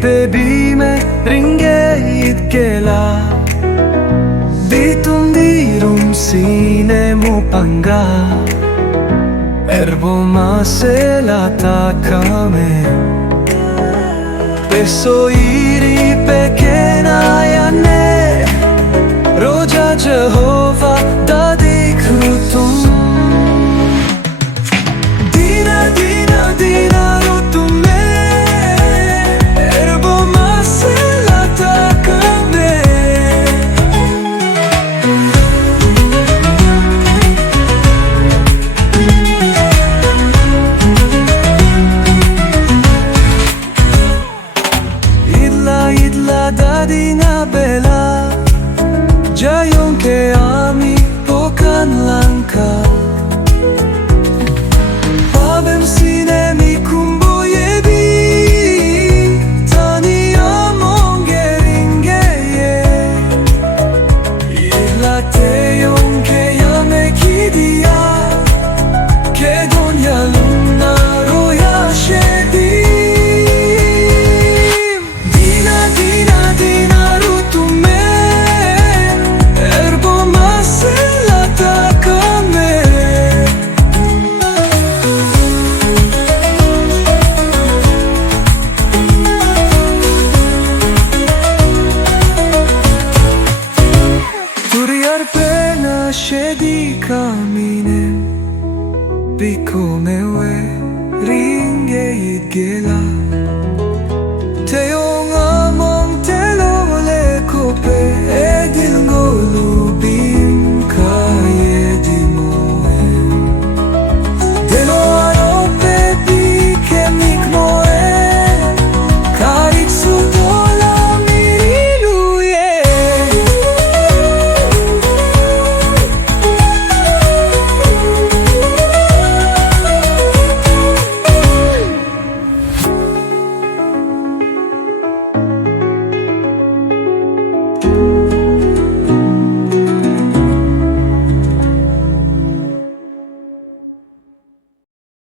baby me ringeit gela Bitum dirum sine mu panga Erbo mase la takame Peso iri pequena yane Roja Jehovah dadi krutum Dina dina dina rutume Erbo mase la takame Idla dadina bela Jayon ke ami pokan langka Babem sine mi kumbo yebi Tani amon geringeye Idla teyon ke yame kidia Ke gonya luna roya shedi Shedi kamine Biko mewe ringeit gela